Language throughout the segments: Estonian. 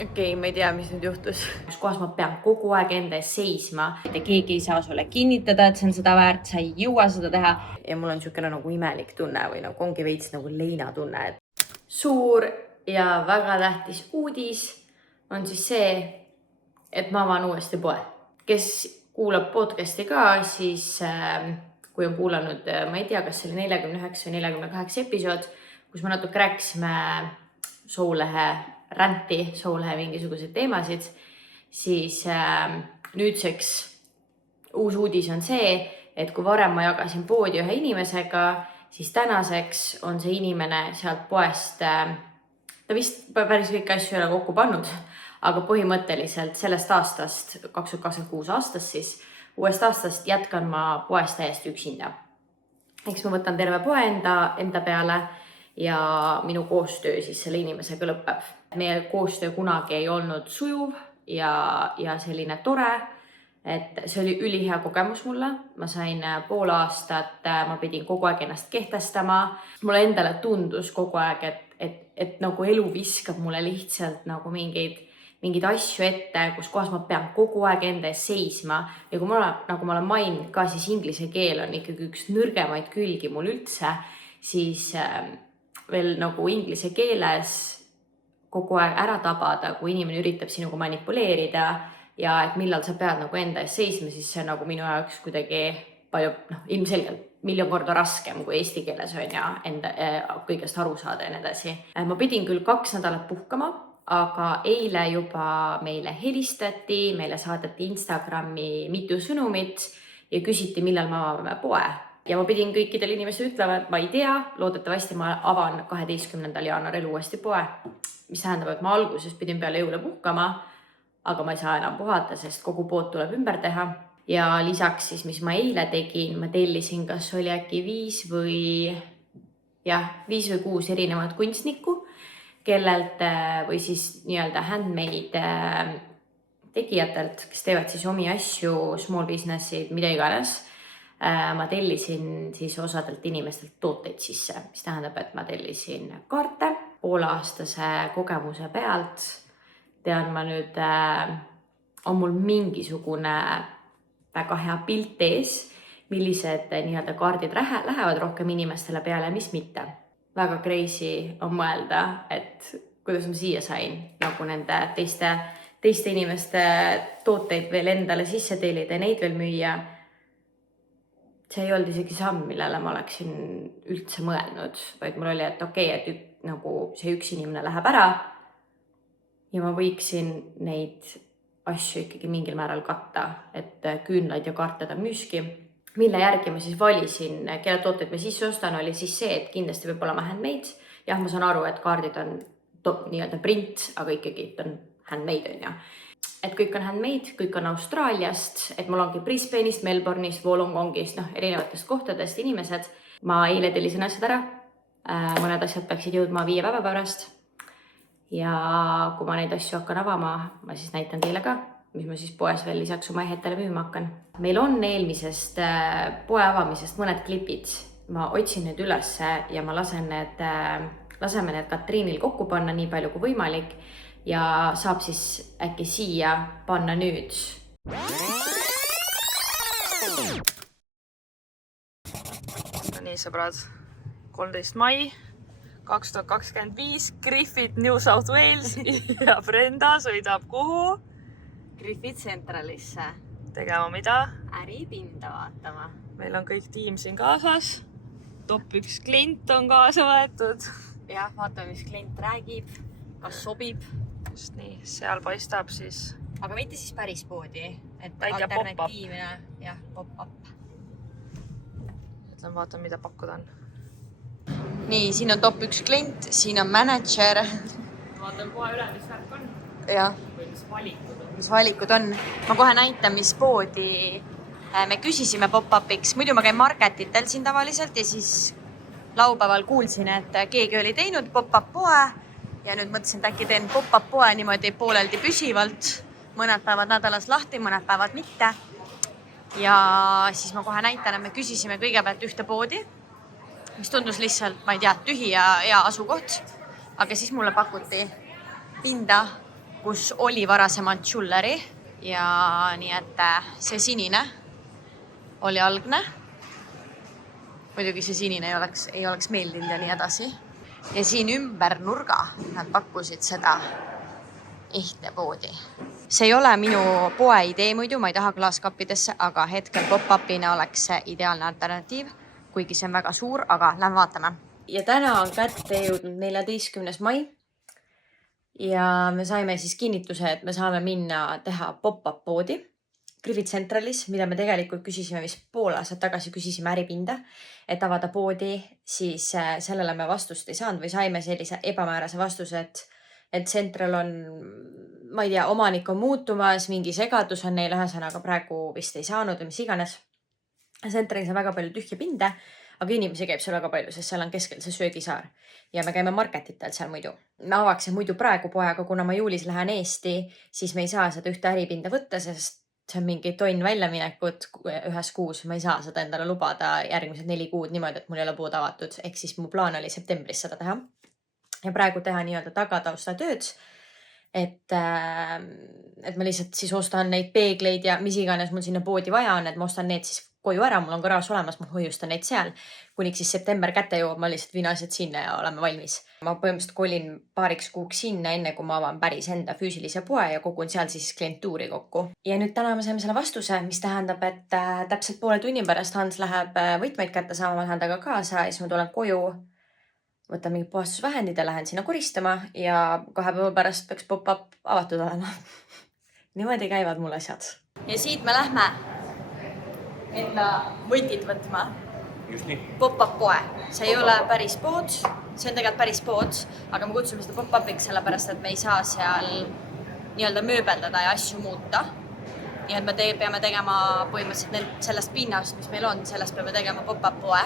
Okei, ma ei tea, mis nüüd juhtus. Kus kohas ma pean kogu aeg enda ees seisma. Keegi ei saa sulle kinnitada, et see on seda väärt, sa ei jõua seda teha. Ja mul on niisugune nagu imelik tunne või nagu ongi veits nagu leinatunne. Suur ja väga tähtis uudis on siis see, et ma avan uuesti poe. Kes kuulab podcasti ka, siis kui on kuulanud, ma ei tea, kas see oli 49 või 48 episood, kus me natuke rääkisime Soulehe ränti, Soulehe mingisuguseid teemasid, siis nüüdseks uus uudis on see, et kui varem ma jagasin poodi ühe inimesega, siis tänaseks on see inimene sealt poest, ta vist päris kõiki asju ei ole kokku pannud, aga põhimõtteliselt sellest aastast, 2026 aastast siis, uuest aastast jätkan ma poest täiesti üksinda. Eks ma võtan terve poe enda peale ja minu koostöö siis selle inimesega lõpeb. Meie koostöö kunagi ei olnud sujuv ja selline tore, et see oli ülihea kogemus mulle. Ma sain pool aastat, ma pidin kogu aeg ennast kehtestama. Mulle endale tundus kogu aeg, et nagu elu viskab mulle lihtsalt nagu mingeid asju ette, kus kohas ma pean kogu aeg enda ees seisma. Ja kui nagu ma olen maininud ka, siis inglise keel on ikkagi üks nõrgemaid külgi mul üldse, siis veel nagu inglise keeles kogu aeg ära tabada, kui inimene üritab sinuga manipuleerida ja et millal sa pead nagu enda ees seisma, siis see on nagu minu jaoks kuidagi palju, ilmselgelt miljon korda raskem kui eesti keeles on ja enda kõigest aru saada ja nii edasi. Ma pidin küll 2 nädalat puhkama, aga eile juba meile helistati, meile saadeti Instagrami mitu sõnumit ja küsiti, millal me avame poe. Ja ma pidin kõikidele inimestele ütlema, et ma ei tea, loodetavasti ma avan 12. jaanuaril uuesti poe, mis tähendab, et ma alguses pidin peale jõule puhkama, aga ma ei saa enam puhata, sest kogu pood tuleb ümber teha. Ja lisaks siis, mis ma eile tegin, ma tellisin, kas oli äkki 5 või 6 erinevat kunstnikku, kellelt või siis nii-öelda handmade tegijatelt, kes teevad siis omi asju, small businessid, mida iganes. Ma tellisin siis osadelt inimestelt tooteid sisse, mis tähendab, et ma tellisin kaarte poolaastase kogemuse pealt. Tean ma nüüd, on mul mingisugune väga hea pilt ees, millised nii-öelda kaardid lähevad rohkem inimestele peale, mis mitte. Väga crazy on mõelda, et kuidas ma siia sain nagu nende teiste inimeste tooteid veel endale sisse tellida ja neid veel müüa. See ei olnud isegi samm, millele ma oleksin üldse mõelnud, vaid mul oli, et okei, et nagu see üks inimene läheb ära ja ma võiksin neid asju ikkagi mingil määral katta, et küünlaid ja kaartada müüski. Mille järgi ma siis valisin, kelle tooteid ma sisse ostan, oli siis see, et kindlasti võib olema handmade. Jah, ma saan aru, et kaardid on nii-öelda print, aga ikkagi on handmade on ja. Et kõik on handmade, kõik on Austraaliast, et mul ongi Brisbane'ist, Melbourne'ist, Wollongongist, erinevatest kohtadest inimesed. Ma eile tellisin asjad ära, mõned asjad peaksid jõudma 5 päeva pärast. Ja kui ma neid asju hakkan avama, ma siis näitan teile ka, mis ma siis poes veel lisaks oma ehetele müüma hakkan. Meil on eelmisest poe avamisest mõned klipid. Ma otsin need üles ja ma laseme need Katriinil kokku panna nii palju kui võimalik. Ja saab siis äkki siia panna nüüd. Nii sõbrad, 13. mai 2025, Griffith, New South Wales ja Brenda sõidab kuhu? Griffith Centralisse. Tegema mida? Äripinda vaatama. Meil on kõik tiim siin kaasas. Top 1 klient on kaasa võetud. Jah, vaatame, mis klient räägib, kas sobib. Just nii, seal paistab siis. Aga mitte siis päris poodi, et väike alternatiivina, jah, pop-up. Ütlen, vaatan, mida pakkuda on. Nii, siin on top 1 klient, siin on manager. Vaatan poe üle, mis värk on. Jah. Või mis valikud on. Mis valikud on. Ma kohe näitan, mis poodi me küsisime pop-upiks. Muidu ma käin marketitel siin tavaliselt ja siis laupäeval kuulsin, et keegi oli teinud pop-up poe. Ja nüüd mõtlesin, et äkki teen pop-up poe niimoodi pooleldi püsivalt. Mõned päevad nädalas lahti, mõned päevad mitte. Ja siis ma kohe näitan, et me küsisime kõigepealt ühte poodi, mis tundus lihtsalt, ma ei tea, tühi ja asukoht. Aga siis mulle pakuti pinda kus oli varasemalt Jewelry ja nii, et see sinine oli algne. Muidugi see sinine ei oleks meeldinud ja nii edasi. Ja siin ümber nurga nad pakkusid seda ehtepoodi. See ei ole minu poe idee muidu, ma ei taha klaaskappidesse, aga hetkel pop-upina oleks see ideaalne alternatiiv, kuigi see on väga suur, aga lähme vaatame. Ja täna on kätte jõudnud 14. mai ja me saime siis kinnituse, et me saame minna teha pop-up poodi Griffith Centralis, mida me tegelikult küsisime vist pool aastat tagasi, küsisime äripinda, et avada poodi, siis sellele me vastust ei saanud või saime sellise ebamäärase vastuse, et Central on, ma ei tea, omanik on muutumas, mingi segadus on neil, ühesõnaga praegu vist ei saanud või mis iganes. Centralis on väga palju tühja pinde, aga inimesi käib seal väga palju, sest seal on keskel see söögisaar ja me käime marketitel seal muidu. Me avaksin muidu praegu poe, aga kuna ma juulis lähen Eesti, siis me ei saa seda ühte äripinda võtta, sest see on mingi tonn väljaminekut ühes kuus. Ma ei saa seda endale lubada järgmised 4 kuud niimoodi, et mul ei ole pood avatud. Ehk siis mu plaan oli septembris seda teha. Ja praegu teha nii-öelda tagatausta tööd. Et ma lihtsalt siis ostan neid peegleid ja mis iganes mul sinna poodi vaja on, et ma ostan need siis koju ära. Mul on garaaž olemas, ma hoiustan neid seal. Kuniks siis september kätte jõuab, ma lihtsalt viin asjad sinna ja oleme valmis. Ma põhimõtteliselt kolin paariks kuuks sinna, enne kui ma avan päris enda füüsilise poe ja kogun seal siis klientuuri kokku. Ja nüüd täna me saime selle vastuse, mis tähendab, et täpselt poole tunni pärast Hans läheb võtmeid kätte saama, ma lähen temaga kaasa ja siis ma tulen koju, võtan mingid puhastusvahendid ja lähen sinna koristama ja 2 päeva pärast peaks pop-up avatud olema. Niimoodi käivad mul asjad. Ja siit me lähme enda võtid võtma. Just nii. Pop-up poe. See ei ole päris pood, see on tegelikult päris pood, aga me kutsume seda pop-upiks sellepärast, et me ei saa seal nii-öelda mööbeldada ja asju muuta. Nii et me peame tegema põhimõtteliselt sellest pinnast, mis meil on, sellest peame tegema pop-up poe.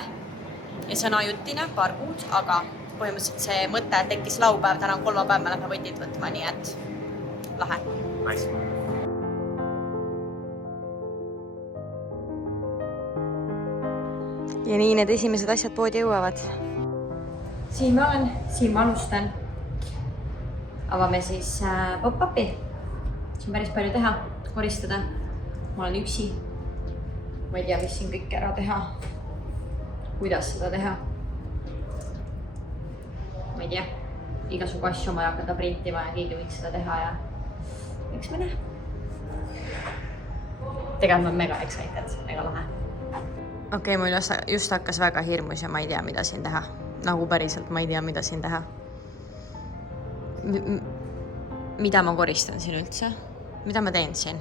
Ja see on ajutine, paar kuud, aga põhimõtteliselt see mõte tekkis laupäev, täna on 3. päev, me lähme võtid võtma, nii et lahe. Nice. Ja nii need esimesed asjad poodi jõuavad. Siin ma olen, siin ma alustan. Avame siis pop-upi. Siin on päris palju teha, koristada. Ma olen üksi. Ma ei tea, mis siin kõik ära teha. Kuidas seda teha? Ma ei tea. Igasugu asju ma ei hakata printima ja keegi võiks seda teha ja eks me näe. Tegelikult ma mega excited, mega lahe. Okei, mul just hakkas väga hirmus ja ma ei tea, mida siin teha. Nagu päriselt ma ei tea, mida siin teha. Mida ma koristan siin üldse? Mida ma teen siin?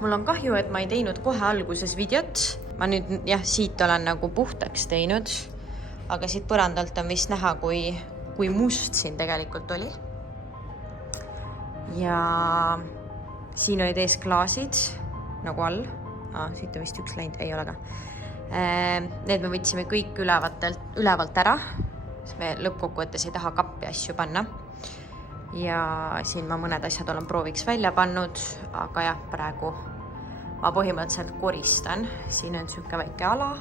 Mul on kahju, et ma ei teinud kohe alguses videot. Ma nüüd siit olen nagu puhtaks teinud. Aga siit põrandalt on vist näha, kui must siin tegelikult oli. Ja siin olid ees klaasid nagu all. Siit on vist üks läinud, ei ole ka. Need me võtsime kõik ülevalt ära. Me lõppkokkuvõttes ei taha kappi asju panna. Ja siin ma mõned asjad olen prooviks välja pannud. Aga jah, praegu ma põhimõtteliselt koristan. Siin on siuke väike ala.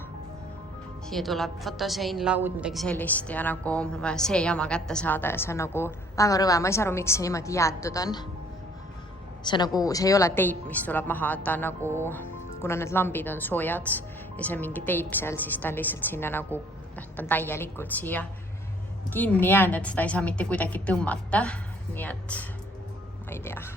Siia tuleb fotosein, laud, midagi sellist ja nagu mul vaja see jama kätte saada ja see on nagu väga rõve. Ma ei saa aru, miks see niimoodi jäetud on. See ei ole teip, mis tuleb maha, ta nagu, kuna need lambid on soojad ja see on mingi teip seal, siis ta on lihtsalt sinna nagu, ta on täielikult siia kinni jäänud, et seda ei saa mitte kuidagi tõmmata. Nii et ma ei tea.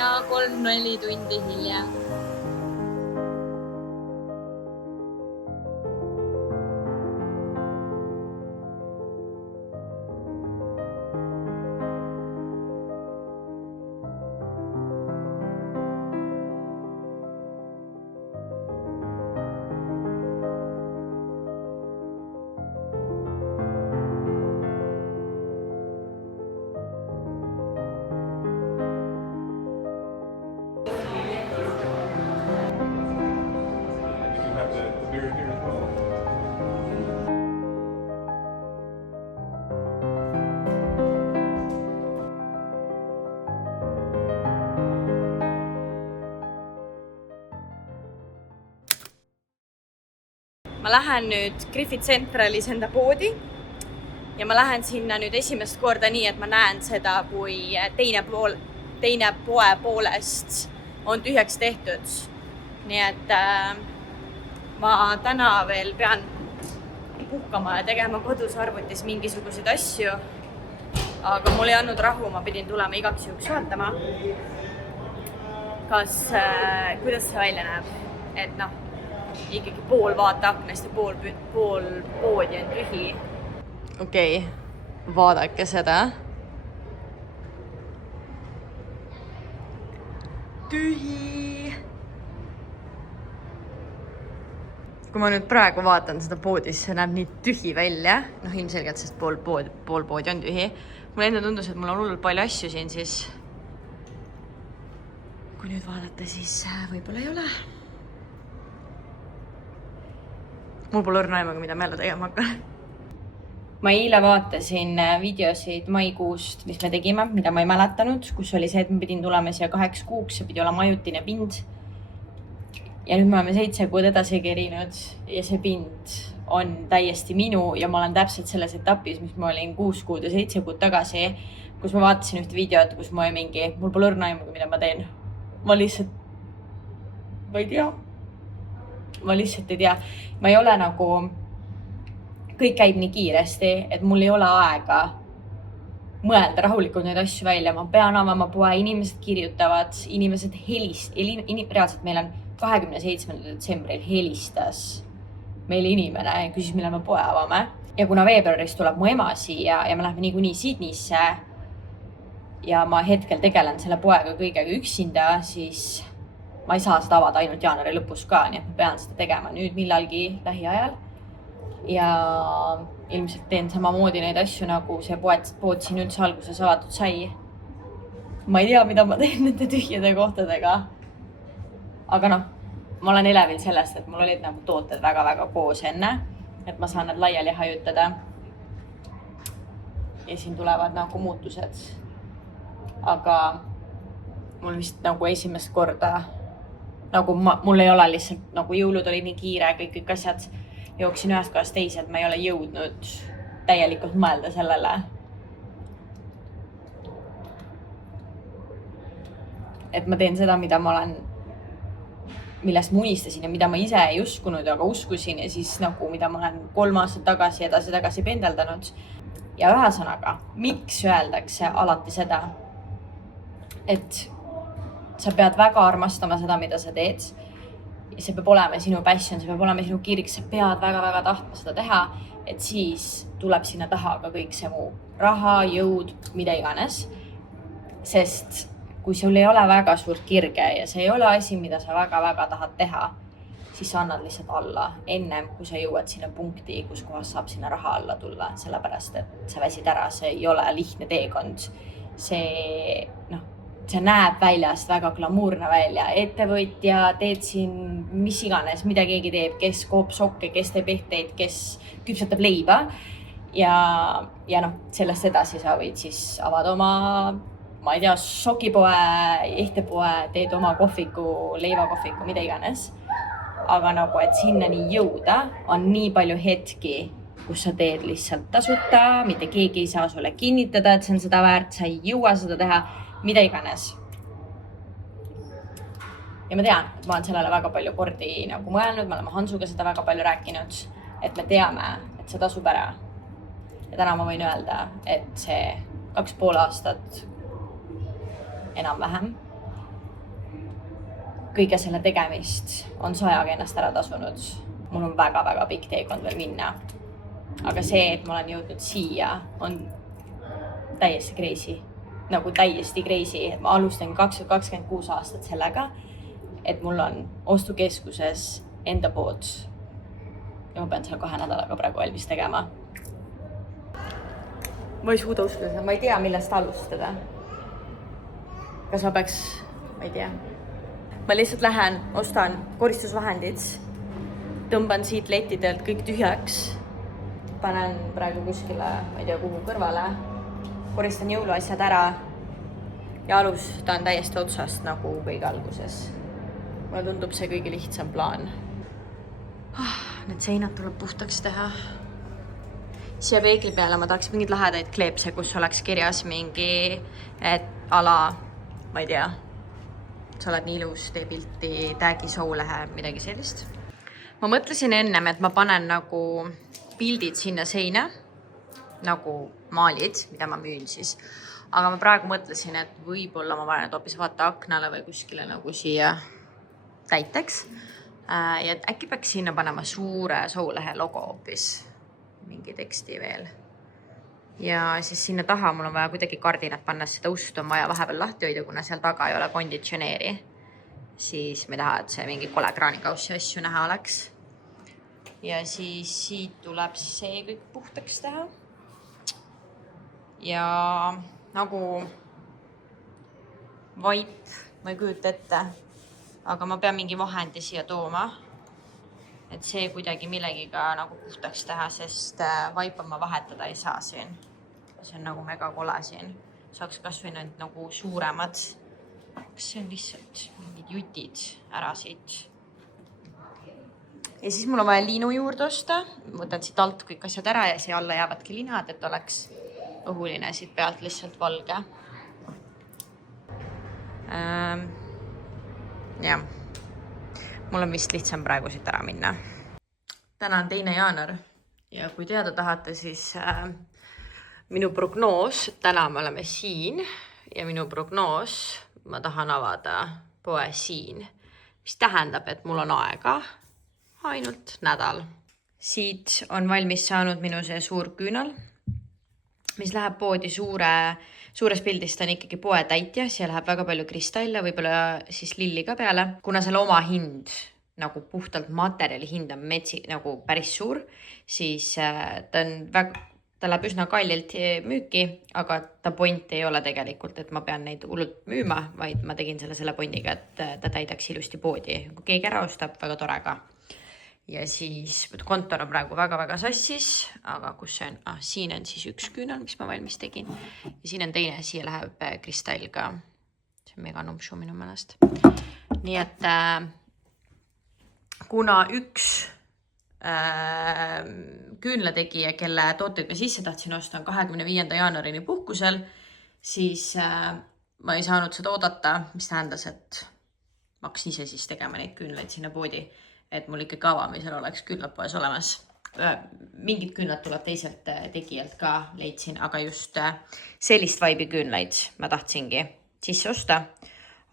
Ja 3-4 tundi hiljem. beer here as well. Ma lähen nüüd Griffith Centralis enda poodi ja ma lähen sinna nüüd esimest korda nii, et ma näen seda, kui teine poe poolest on tühjaks tehtud. Nii et ma täna veel pean puhkama ja tegema kodus arvutis mingisuguseid asju. Aga mul ei olnud rahu, ma pidin tulema igaks juhuks vaatama, kuidas see välja näeb. Et noh, ikkagi pool vaateaknast ja pool poodi on tühi. Okei, vaadake seda. Tühi! Kui ma nüüd praegu vaatan seda poodi, siis see näeb nii tühi välja. Noh, ilmselgelt, sest pool poodi on tühi. Mulle enda tundus, et mul on hullult palju asju siin, siis kui nüüd vaadata, siis võib-olla ei ole. Mul pole õrna aimaga, mida ma jälle tegema hakkan. Ma eile vaatasin videosid maikuust, mis me tegime, mida ma ei mäletanud, kus oli see, et ma pidin tulema siia 8 kuuks, see pidi olema ajutine pind. Ja nüüd me oleme 7 kuud edasi kerinud ja see pind on täiesti minu ja ma olen täpselt selles etapis, mis ma olin 6 kuud ja 7 kuud tagasi, kus ma vaatasin ühte videot, kus ma mul pole õrna aimaga, mida ma teen. Ma lihtsalt, ma ei tea. Ma lihtsalt ei tea. Ma ei ole nagu, kõik käib nii kiiresti, et mul ei ole aega mõelda rahulikult neid asju välja. Ma pean avama poe, inimesed kirjutavad, inimesed reaalselt meil on 27. detsembril helistas meile inimene ja küsis, millal me poe avame. Ja kuna veebruaris tuleb mu ema siia ja me läheme niikuinii Sydneysse ja ma hetkel tegelen selle poega kõigega üksinda, siis ma ei saa seda avada ainult jaanuari lõpus ka, nii et ma pean seda tegema nüüd millalgi lähiajal. Ja ilmselt teen samamoodi neid asju, nagu see pood siin üldse alguses avatud sai. Ma ei tea, mida ma teen nende tühjade kohtadega. Aga noh, ma olen elevil sellest, et mul olid nagu tooted väga-väga koos enne, et ma saan nad laiali hajutada. Ja siin tulevad nagu muutused. Aga mul vist nagu esimest korda nagu mul ei ole lihtsalt, nagu jõulud oli nii kiire, kõik asjad jooksin ühest kohast teise, et ma ei ole jõudnud täielikult mõelda sellele. Et ma teen seda, millest ma unistasin ja mida ma ise ei uskunud, aga uskusin ja siis nagu, mida ma olen 3 aastat tagasi edasi pendeldanud. Ja ühesõnaga, miks öeldakse alati seda, et sa pead väga armastama seda, mida sa teed. Ja see peab olema sinu passion, see peab olema sinu kirg, sa pead väga-väga tahtma seda teha, et siis tuleb sinna taha ka kõik see muu raha, jõud, mida iganes. Sest kui sul ei ole väga suurt kirge ja see ei ole asi, mida sa väga-väga tahad teha, siis sa annad lihtsalt alla ennem, kui sa jõuad sinna punkti, kus kohas saab sinna raha alla tulla, sellepärast, et sa väsid ära, see ei ole lihtne teekond. See näeb väljast väga glamuurne välja, ettevõtja, teed siin mis iganes, mida keegi teeb, kes koob sokke, kes teeb ehteid, kes küpsetab leiba. Ja noh, sellest edasi sa võid siis avada oma, ma ei tea, sokipoe, ehtepoe, teed oma kohviku, leivakohviku, mida iganes. Aga nagu, et sinnani jõuda on nii palju hetki, kus sa teed lihtsalt tasuta, mitte keegi ei saa sulle kinnitada, et see on seda väärt, sa ei jõua seda teha. Mida iganes. Ja ma tean, et ma olen sellele väga palju kordi nagu mõelnud, me oleme Hansuga seda väga palju rääkinud, et me teame, et see tasub ära. Ja täna ma võin öelda, et see 2,5 aastat enam-vähem kõige selle tegemist on 100 ennast ära tasunud. Mul on väga-väga pikk teekond veel minna. Aga see, et ma olen jõudnud siia, on täiesti crazy. Nagu täiesti crazy, et ma alustan 2026 aastat sellega, et mul on ostukeskuses enda pood ja ma pean seal 2 nädalaga praegu valmis tegema. Ma ei suuda uskuda, ma ei tea, millest alustada. Kas ma peaks, ma ei tea. Ma lihtsalt lähen, ostan koristusvahendid tõmban siit letidelt kõik tühjaks. Panen praegu kuskile, ma ei tea kuhu kõrvale. Koristan jõuluasjad ära ja alustan täiesti otsast nagu kõige alguses. Mulle tundub see kõige lihtsam plaan. Need seinad tuleb puhtaks teha. Siia peegli peale ma tahaks mingid lahedaid kleepse, kus oleks kirjas mingi, et ala, ma ei tea, sa oled nii ilus, tee pilti, tag'i Soulehe, midagi sellist. Ma mõtlesin ennem, et ma panen nagu pildid sinna seina, nagu maalid, mida ma müün siis. Aga ma praegu mõtlesin, et võib-olla ma panen hoopis vaata aknale või kuskile nagu siia täiteks. Ja äkki peaks sinna panema suure Soulehe logo hoopis, mingi teksti veel. Ja siis sinna taha mul on vaja kuidagi kardinat panna, seda ust on vaja vahepeal lahti hoida, kuna seal taga ei ole konditsioneeri. Siis me taha, et see mingi kole kraanikaussi asju näha oleks. Ja siis siit tuleb see kõik puhtaks teha. Ja nagu vaip, ma ei kujuta ette, aga ma pean mingi vahendi siia tooma. Et see kuidagi millegiga nagu puhtaks teha, sest vaipa ma vahetada ei saa siin. See on nagu mega kole siin. Saaks kas või need nagu suuremad. Kas see on lihtsalt mingid jutid ära siit. Ja siis mul on vaja liinu juurde osta. Võtan siit alt kõik asjad ära ja siia alla jäävadki linad, et oleks õhuline siit pealt lihtsalt valge. Jah. Mul on vist lihtsam praegu siit ära minna. Täna on 2. jaanuar ja kui teada tahate, siis minu prognoos, täna me oleme siin ja minu prognoos, ma tahan avada poe siin, mis tähendab, et mul on aega ainult nädal. Siit on valmis saanud minu see suur küünal, mis läheb poodi suures pildist on ikkagi poe täitja, siia läheb väga palju kristalle, võib-olla siis lilli ka peale. Kuna selle oma hind, nagu puhtalt materjali hind on nagu päris suur, siis ta läheb üsna kallilt müüki, aga ta point ei ole tegelikult, et ma pean neid hullult müüma, vaid ma tegin selle pointiga, et ta täidaks ilusti poodi. Kui keegi ära ostab, väga tore ka. Ja siis kontor on praegu väga-väga sassis, aga kus see on? Siin on siis üks küünal, mis ma valmis tegin. Ja siin on teine, siia läheb kristall ka. See on mega numpsu minu mõnest. Nii et kuna üks küünlategija, kelle tooteid ma sisse tahtsin osta, on 25. jaanuarini puhkusel, siis ma ei saanud seda oodata, mis tähendas, et ma hakkasin ise siis tegema neid küünlaid sinna poodi. Et mul ikkagi avamisel oleks küünlad poes olemas. Mingid küünlad tuleb teiselt tegijalt ka leidsin, aga just sellist vaibi küünlaid ma tahtsingi sisse osta.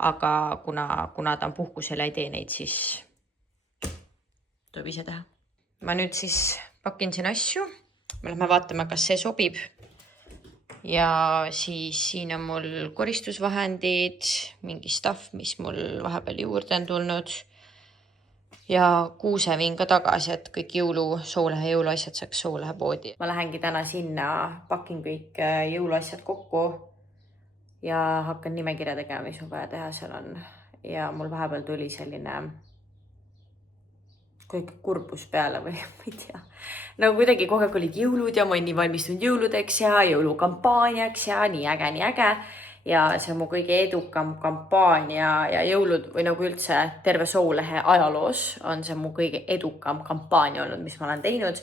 Aga kuna ta on puhkusel ja ei tee neid, siis tuleb ise teha. Ma nüüd siis pakin siin asju. Me lähme vaatame, kas see sobib. Ja siis siin on mul koristusvahendid, mingi stuff, mis mul vahepeal juurde on tulnud. Ja kuusevin ka tagasi, et kõik Soulehe jõuluasjad saaks Soulehe poodi. Ma lähengi täna sinna, pakin kõik jõuluasjad kokku ja hakkan nimekirja tegema, mis on vaja teha seal on. Ja mul vahepeal tuli selline kõik kurbus peale või ma ei tea. Nagu kuidagi kogu aeg olid jõulud ja ma olen nii valmistunud jõuludeks ja jõulukampaaniaks ja nii äge. Ja see on mu kõige edukam kampaania ja jõulud või nagu üldse terve Soulehe ajaloos on see mu kõige edukam kampaania olnud, mis ma olen teinud.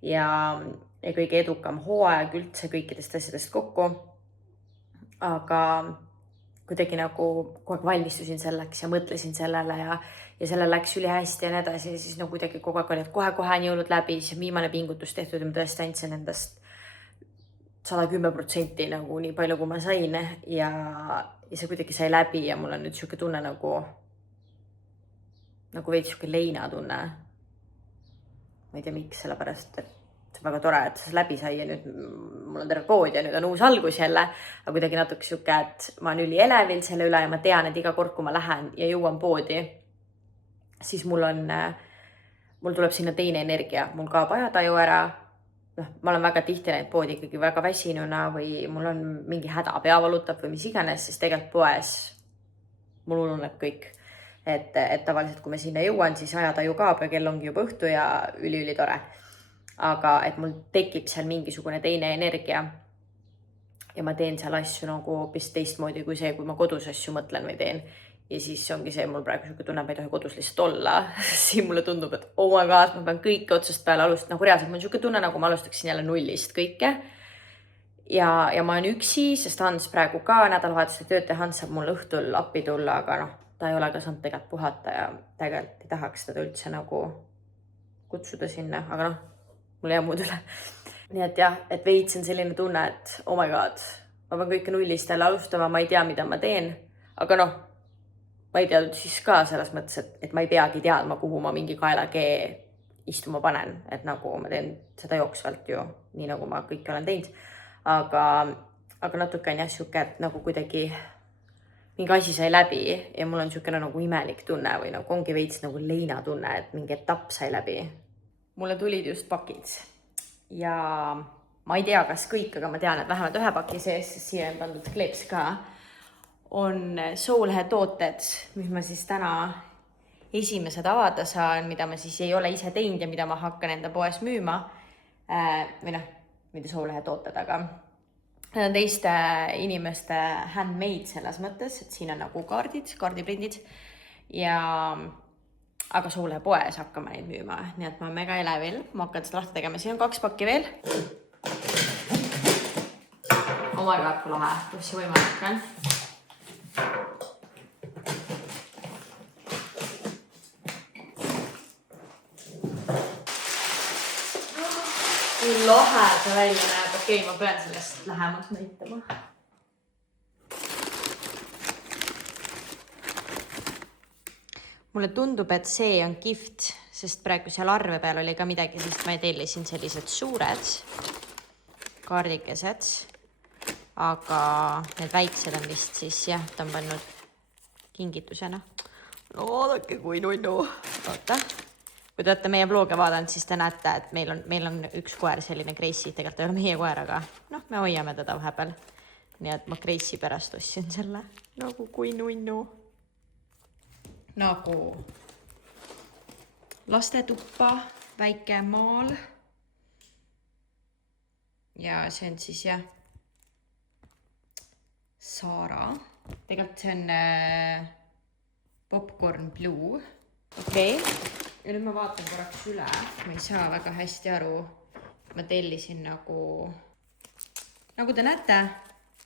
Ja kõige edukam hooaeg üldse kõikidest asjadest kokku. Aga kuidagi nagu kogu aeg valmistusin selleks ja mõtlesin sellele ja selle läks üli hästi ja nii edasi. Ja siis nagu kuidagi kogu aeg oli, et kohe on jõulud läbi, siis viimane pingutus tehtud ja ma tõesti andsin endast 110% nagu nii palju, kui ma sain ja see kuidagi sai läbi ja mul on nüüd siuke tunne nagu veidi siuke leinatunne. Ma ei tea miks, sellepärast, et see on väga tore, et see läbi sai ja nüüd mul on terve pood ja nüüd on uus algus jälle, aga kuidagi natuke siuke, et ma olen üli elevil selle üle ja ma tean, et iga kord, kui ma lähen ja jõuan poodi, siis mul tuleb sinna teine energia, mul kaob ajataju ära. Ma olen väga tihti läinud poodi ikkagi väga väsinuna või mul on mingi häda, pea valutab või mis iganes, siis tegelikult poes mul ununeb kõik. et tavaliselt, kui ma sinna jõuan, siis ajataju kaob ja kell ongi juba õhtu ja üli-tore. Aga et mul tekib seal mingisugune teine energia ja ma teen seal asju nagu hoopis teistmoodi kui see, kui ma kodus asju mõtlen või teen. Ja siis ongi see, mul praegu siuke tunne, ma ei tohi kodus lihtsalt olla. Siin mulle tundub, et oh my god, ma pean kõike otsast peale alustama. Nagu reaalselt, mul on siuke tunne, nagu ma alustaksin jälle nullist kõike. Ja ma olen üksi, sest Hans praegu ka nädalavahetuste tööd ja Hans saab mul õhtul appi tulla, aga ta ei ole ka saanud tegelikult puhata ja tegelikult ei tahaks teda üldse nagu kutsuda sinna, aga mul ei jää muud üle. Nii et jah, et veits on selline tunne, et oh my god, ma pean kõike nullist jälle alustama, ma ei tea, mida ma teen, aga ma ei teadnud siis ka selles mõttes, et ma ei peagi teadma, kuhu ma mingi kaelakee istuma panen, et nagu ma teen seda jooksvalt ju, nii nagu ma kõike olen teinud. Aga natuke on jah siuke, et nagu kuidagi mingi asi sai läbi ja mul on siukene nagu imelik tunne või nagu ongi veits nagu leina tunne, et mingi etapp sai läbi. Mulle tulid just pakid ja ma ei tea, kas kõik, aga ma tean, et vähemalt ühe paki sees, siia on pandud kleeps ka, on Soulehe tooted, mis ma siis täna esimesed avada saan, mida ma siis ei ole ise teinud ja mida ma hakkan enda poes müüma. Või mitte Soulehe tooted, aga need on teiste inimeste handmade selles mõttes, et siin on nagu kaardiprindid ja aga Soulehe poes hakkame neid müüma, nii et ma olen mega elevil, ma hakkan seda lahti tegema, siin on 2 pakki veel. Oh my god, kui lahe, kus see võimalik on. Kui lahe see välja näeb, okei, ma pean sellest lähemalt näitama. Mulle tundub, et see on kihvt, sest praegu seal arve peal oli ka midagi, sest ma tellisin sellised suured kaardikesed, aga need väiksed on vist siis jah, ta on pannud kingitusena. No vaadake, kui nunnu. Oota. Kui te olete meie vloge vaadanud, siis te näete, et meil on üks koer, selline Gracie, tegelikult ei ole meie koer, aga me hoiame teda vahepeal. Nii et ma Gracie pärast ostsin selle. Nagu kui nunnu. Nagu lastetuppa, väike maal. Ja see on siis jah Saara. Tegelikult see on Popcorn Blue. Okei. Ja nüüd ma vaatan korraks üle. Ma ei saa väga hästi aru. Ma tellisin nagu te näete,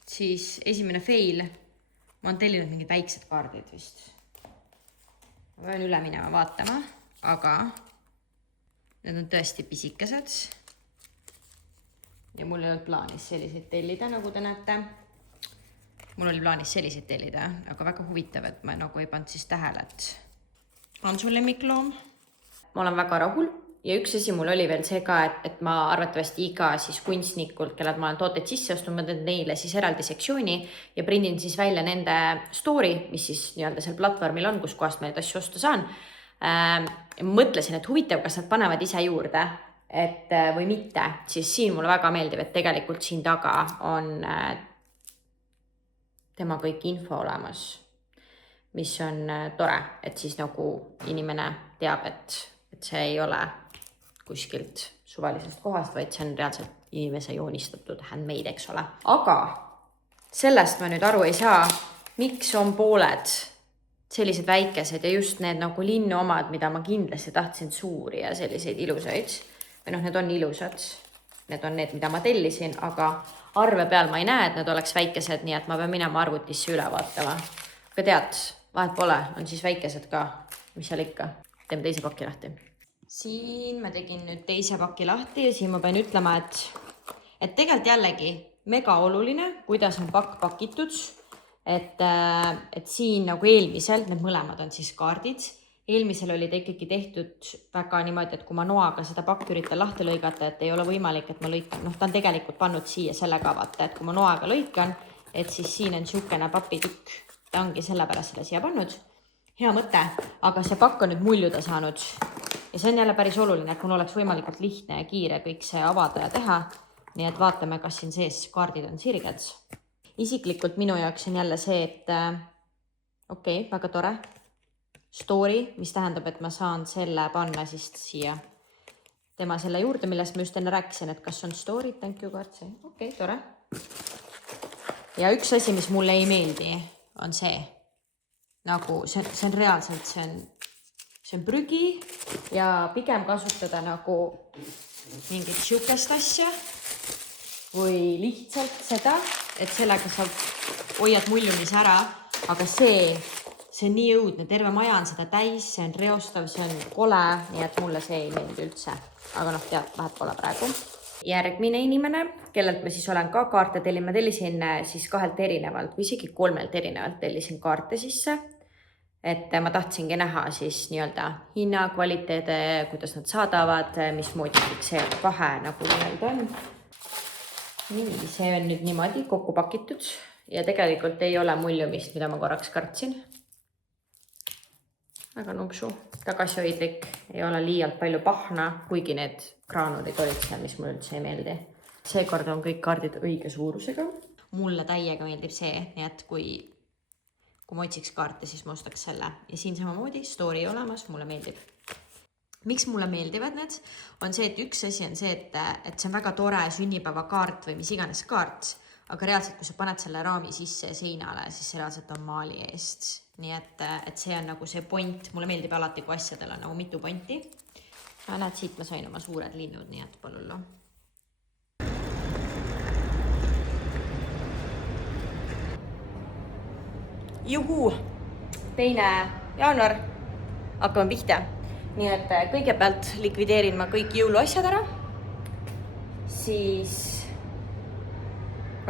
siis esimene fail. Ma olen tellinud mingid väiksed kaardid vist. Ma pean üle minema vaatama, aga need on tõesti pisikesed. Ja mul ei olnud plaanis selliseid tellida, nagu te näete. Mul oli plaanis selliseid tellida, aga väga huvitav, et ma nagu ei pannud siis tähele, et on sul lemmikloom. Ma olen väga rahul ja üks asi mul oli veel see ka, et ma arvatavasti iga siis kunstnikult, kellelt ma olen tooteid sisse ostnud, ma teen neile siis eraldi sektsiooni ja prindin siis välja nende story, mis siis nii-öelda seal platvormil on, kus kohast ma neid asju osta saan. Mõtlesin, et huvitav, kas nad panevad ise juurde või mitte, siis siin mulle väga meeldib, et tegelikult siin taga on tema kõik info olemas, mis on tore, et siis nagu inimene teab, et see ei ole kuskilt suvalisest kohast, vaid see on reaalselt inimese joonistatud handmade, eks ole. Aga sellest ma nüüd aru ei saa, miks on pooled sellised väikesed ja just need nagu linnu omad, mida ma kindlasti tahtsin suuri ja selliseid ilusaid. Või need on ilusad. Need on need, mida ma tellisin, aga arve peal ma ei näe, et need oleks väikesed, nii et ma pean minema arvutisse üle vaatama. Aga tead, vahet pole, on siis väikesed ka, mis seal ikka. Teeme teise paki lahti. Siin ma tegin nüüd teise paki lahti ja siin ma pean ütlema, et tegelikult jällegi mega oluline, kuidas on pakk pakitud, et siin nagu eelmisel, need mõlemad on siis kaardid, eelmisel oli ta ikkagi tehtud väga niimoodi, et kui ma noaga seda pakki üritan lahti lõigata, et ei ole võimalik, et ma lõikan, ta on tegelikult pannud siia selle ka vaata, et kui ma noaga lõikan, et siis siin on siukene papitükk, ta ongi sellepärast seda siia pannud. Hea mõte, aga see pakk on nüüd muljuda saanud ja see on jälle päris oluline, et mul oleks võimalikult lihtne ja kiire kõik see avada ja teha. Nii et vaatame, kas siin sees kaardid on sirged. Isiklikult minu jaoks on jälle see, et okei, väga tore. story, mis tähendab, et ma saan selle panna siis siia tema selle juurde, millest ma just enne rääkisin, et kas on story, thank you card, see. Okei, tore. Ja üks asi, mis mulle ei meeldi, on see. Nagu see on reaalselt, see on prügi ja pigem kasutada nagu mingit siukest asja või lihtsalt seda, et sellega sa hoiad muljumise ära, aga see on nii õudne, terve maja on seda täis, see on reostav, see on kole, nii et mulle see ei meeldi üldse. Aga noh, tead, vahet pole praegu. Järgmine inimene, kellelt ma siis olen ka kaarte tellin, ma tellisin siis 2 erinevalt või isegi 3 erinevalt tellisin kaarte sisse. Et ma tahtsingi näha siis nii-öelda hinna, kvaliteede, kuidas nad saadavad, mismoodi see 2 nagu nii-öelda on. Nii, see on nüüd niimoodi kokku pakitud ja tegelikult ei ole muljumist, mida ma korraks kartsin. Väga nuksu, tagasihoidlik, ei ole liialt palju pahna, kuigi need kraanurid olid seal, mis mulle üldse ei meeldi. Seekord on kõik kaardid õige suurusega. Mulle täiega meeldib see, nii et kui ma otsiks kaarte, siis ma ostaks selle. Ja siin samamoodi story olemas, mulle meeldib. Miks mulle meeldivad need? On see, et üks asi on see, et see on väga tore sünnipäeva kaart või mis iganes kaart, aga reaalselt, kui sa paned selle raami sisse seinale, siis see reaalselt on maali eest. Nii et see on nagu see point. Mulle meeldib alati, kui asjadel on nagu mitu pointi. Näed, siit ma sain oma suured linnud, nii et palullu. Juhu! 2. jaanuar. Hakkame pihta. Nii et kõigepealt likvideerin ma kõik jõuluasjad ära. Siis...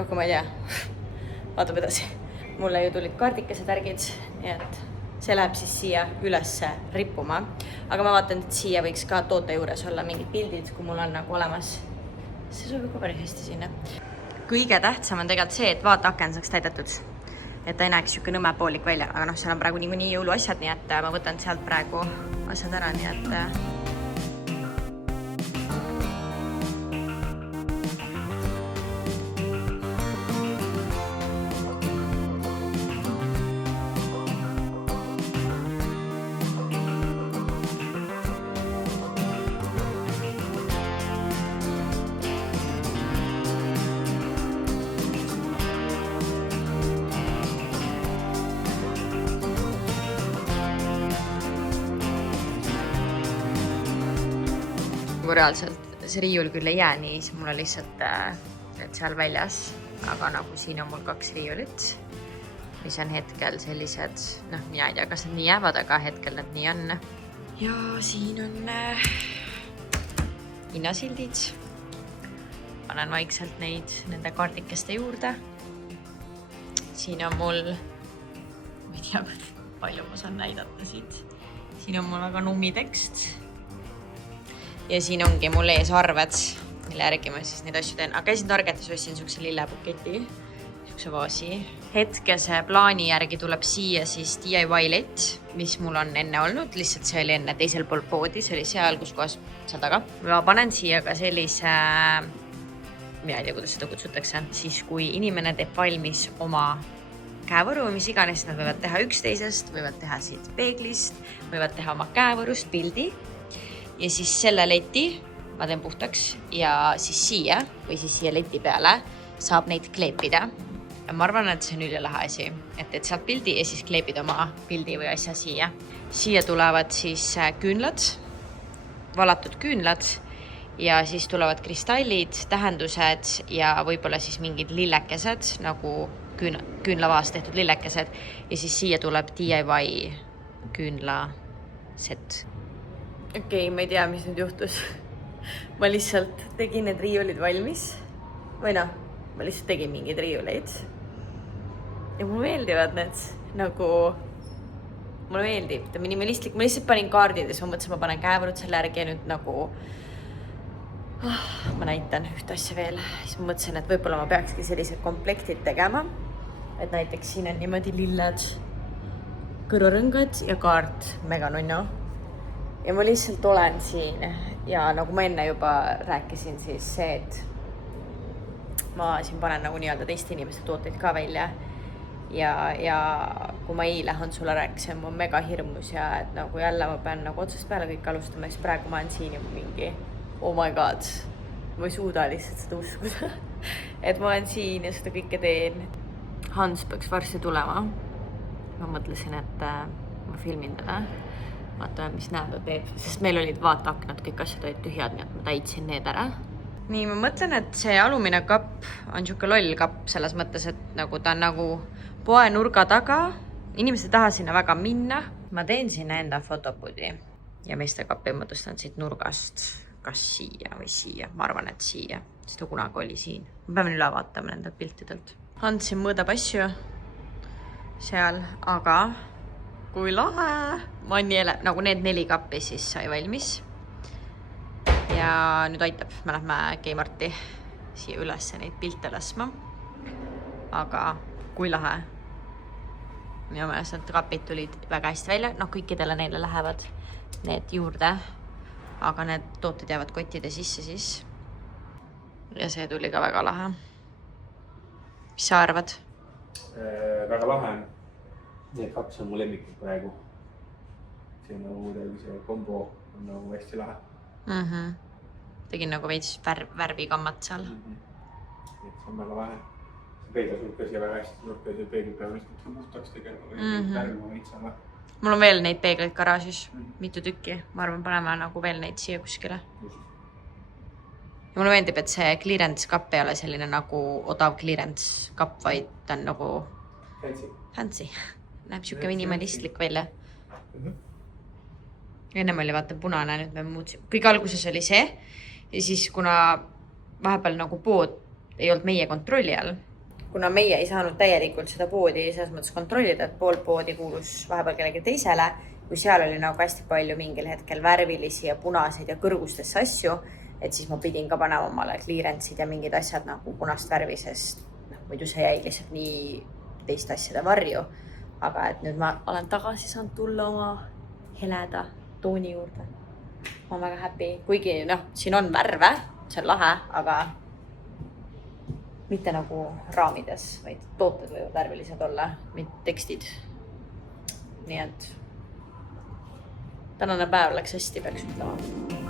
Aga ma ei tea. Vaatame edasi. Mulle ju tulid kaardikesed värgid, nii et see läheb siis siia ülesse rippuma. Aga ma vaatan, et siia võiks ka toote juures olla mingid pildid, kui mul on nagu olemas. See sobib ka päris hästi sinna. Kõige tähtsam on tegelikult see, et vaateaken saaks täidetud. Et ta ei näeks siuke nõmepoolik välja, aga noh, seal on praegu nii jõuluasjad, nii et ma võtan sealt praegu asjad ära, nii et... Reaalselt see riiul küll ei jää nii, mul on lihtsalt et seal väljas, aga nagu siin on mul 2 riiulit, mis on hetkel sellised, noh, mina ei tea, kas nad nii jäävad, aga hetkel nad nii on. Ja siin on hinnasildid. Panen vaikselt neid nende kaardikeste juurde. Siin on mul, ma ei tea, palju ma saan näidata siit. Siin on mul väga nummi tekst. Ja siin ongi mul ees arved, mille järgi ma siis neid asju teen. Aga käisin Targetis, ostsin siukse lillepuketi, siukse vaasi. Hetkese plaani järgi tuleb siia siis DIY lett, mis mul on enne olnud. Lihtsalt see oli enne teisel pool poodi, see oli seal, kus kohas seal taga. Ma panen siia ka sellise, mina ei tea, kuidas seda kutsutakse, siis kui inimene teeb valmis oma käevõru, mis iganes, nad võivad teha üksteisest, võivad teha siit peeglist, võivad teha oma käevõrust pildi. Ja siis selle leti ma teen puhtaks ja siis siia või siis siia leti peale saab neid kleepida. Ja ma arvan, et see on ülilahe asi, et saab pildi ja siis kleepid oma pildi või asja siia. Siia tulevad siis küünlad, valatud küünlad ja siis tulevad kristallid, tähendused ja võib-olla siis mingid lillekesed, nagu küünlavaast tehtud lillekesed ja siis siia tuleb DIY küünla set. Okei, ma ei tea, mis nüüd juhtus. Ma lihtsalt tegin need riiulid valmis. Või noh, ma lihtsalt tegin mingid riiuleid. Ja mulle meeldivad need. Nagu, mulle meeldib. Ta minimalistlik. Ma lihtsalt panin kaardides. Ma mõtlesin, ma panen käevõrud selle järgi ja nüüd nagu... ma näitan ühte asja veel. Siis ma mõtlesin, et võib-olla ma peakski sellised komplektid tegema. Et näiteks siin on niimoodi lilled, kõrvarõngad ja kaart mega nunno. Ja ma lihtsalt olen siin ja nagu ma enne juba rääkisin, siis see, et ma siin panen nagu nii-öelda teiste inimeste tooteid ka välja ja kui ma eile Hansule rääkisin, ma olen mega hirmus ja et nagu jälle ma pean nagu otsast peale kõik alustama, siis praegu ma olen siin ja mingi oh my god, ma ei suuda lihtsalt seda uskuda, et ma olen siin ja seda kõike teen. Hans peaks varsti tulema. Ma mõtlesin, et ma filmin teda. Vaatame, mis näeb ja teeb, sest meil olid vaateaknad, kõik asjad olid tühjad, nii et ma täitsin need ära. Nii, ma mõtlen, et see alumine kapp on siuke loll kapp selles mõttes, et nagu ta on nagu poe nurga taga. Inimesed ei taha sinna väga minna. Ma teen sinna enda fotopoodi ja meeste kappi mõtlustan siit nurgast, kas siia või siia. Ma arvan, et siia, sest ta kunagi oli siin. Ma peame üle vaatama nende piltidelt. Hans siin mõõdab asju seal, aga kui lahe. Ma on nii nagu need 4 kappi siis sai valmis. Ja nüüd aitab, me lähme Kmarti siia üles neid pilte laskma. Aga kui lahe. Minu meelest need kapid tulid väga hästi välja. Noh, kõikidele neile lähevad need juurde. Aga need tooted jäävad kottide sisse siis. Ja see tuli ka väga lahe. Mis sa arvad? Väga lahe. Need 2 on mu lemmikud praegu. See on nagu kuidagi see kombo on nagu hästi lahe. Tegin nagu veits värvikammat seal. See on väga lahe. See peeglas nurkas ja väga hästi nurkas ja peeglid peab lihtsalt puhtaks tegema või värvima veitsama. Mul on veel neid peegleid garaažis, mitu tükki. Ma arvan, paneme nagu veel neid siia kuskile. Ja mulle meeldib, et see clearance kapp ei ole selline nagu odav clearance kapp, vaid ta on nagu fancy. Näeb siuke minimalistlik välja. Ennem oli vaata punane, nüüd me muutsime. Kõige alguses oli see ja siis kuna vahepeal nagu pood ei olnud meie kontrolli all. Kuna meie ei saanud täielikult seda poodi selles mõttes kontrollida, et pool poodi kuulus vahepeal kellegi teisele, kui seal oli nagu hästi palju mingil hetkel värvilisi ja punaseid ja kõrgustesse asju, et siis ma pidin ka panema omale clearance'id ja mingid asjad nagu punast värvi, sest muidu see jäi lihtsalt nii teiste asjade varju. Aga et nüüd ma olen tagasi saanud tulla oma heleda tooni juurde. Ma olen väga happy. Kuigi siin on värve, see on lahe, aga mitte nagu raamides, vaid tooted võivad värvilised olla, mitte tekstid. Nii et tänane päev läks hästi, peaks ütlema.